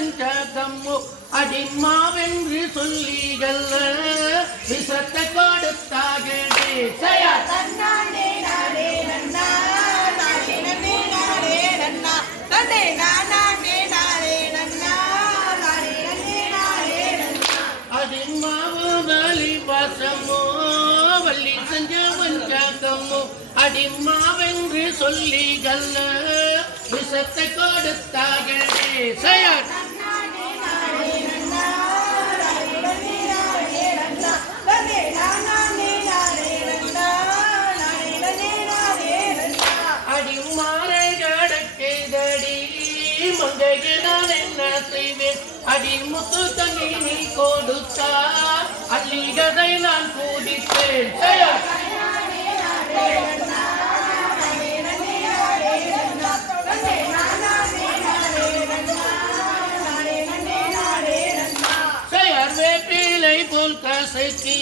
பஞ்சகம்மோ அடிமாவென்று சொல்லிகல்ல விஷத்தை கொடுத்தாகே சயா தன்னானே நானே நன்னா நானே நன்னே நானே நன்னா தன்னே நானே நானே நன்னா நானே நன்னே நானே நன்னா அடிமாவு வலி வாசமோ வள்ளி செஞ்ச பஞ்சகம்மோ அடிமாவென்று சொல்லிகல்ல விஷத்தை கொடுத்தாகே சயா மங்கைக்கு நான் என்ன செய்வேன் அடி முத்து தண்ணி நீ கொடுத்தா அள்ளிகதை நான் கூடிப்பேன் வேப்பிலை போல் கசைக்கு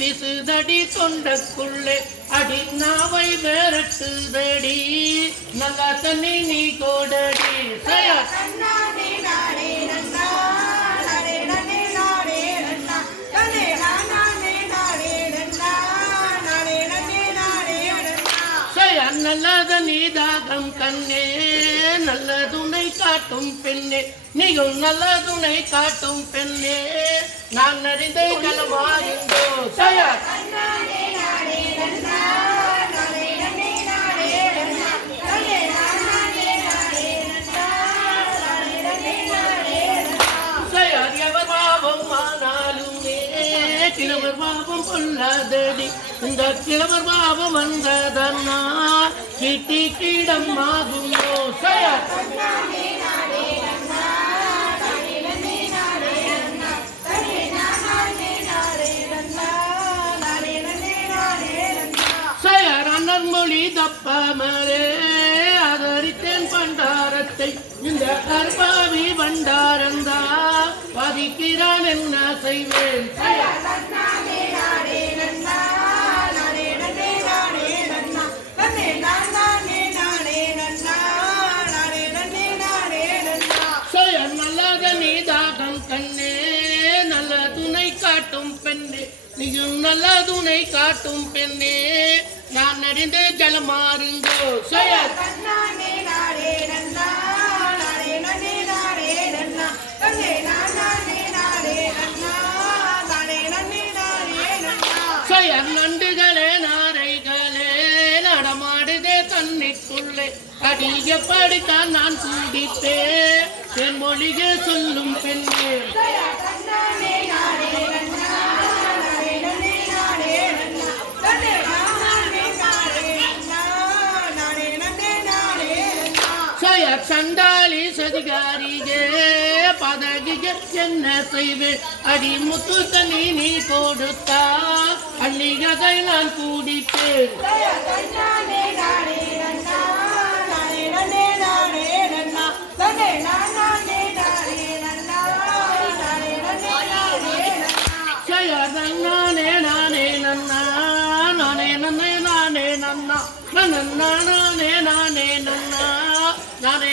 விசுதடி தொண்டக்குள்ளே அடி நாவை விரட்டுதடி நல்லா தண்ணி நீ கோடடி நல்லத நீதாகம் கண்ணே நல்ல துணை காட்டும் பெண்ணே நீயும் நல்ல துணை காட்டும் பெண்ணே நான் அறிந்தே கலமாகின்றோ சயா எவர் பாவம் ஆனாலுமே கிழவர் பாவம் கொள்ளாதடி இந்த கிழவர் பாவம் வந்ததன்னா கிட்டி கீடம் ஆகுமோ சயா மொழி தப்பாமலே ஆதரித்தேன் பண்டாரத்தை இந்த கர்ப்பாவி பண்டாரந்தா பதிக்கிறான் என்ன செய்வேன் நல்லத நீதாகம் கண்ணே நல்ல துணை காட்டும் பெண்ணே நீயும் நல்ல துணை காட்டும் பெண்ணே நான் அறிந்து ஜலமாறுங்கோ சயத் சயத் நண்டுகளே நாரைகளே நடமாடுதே தன்னிக்குள்ளே அடியப்படுத்தான் நான் கூடிப்பேன் என் மொழிகை சொல்லும் பெண்ணே சண்டாளி சதிகாரிகே பதகிகே என்ன செய்வேன் அடி முத்து தண்ணி நீ கொடுத்தா அள்ளிகதை நான் கூடிப்பேன் நானே நானே நன்னா நானே நன்னே நானே நன்னா நானே நானே நன்னா நானே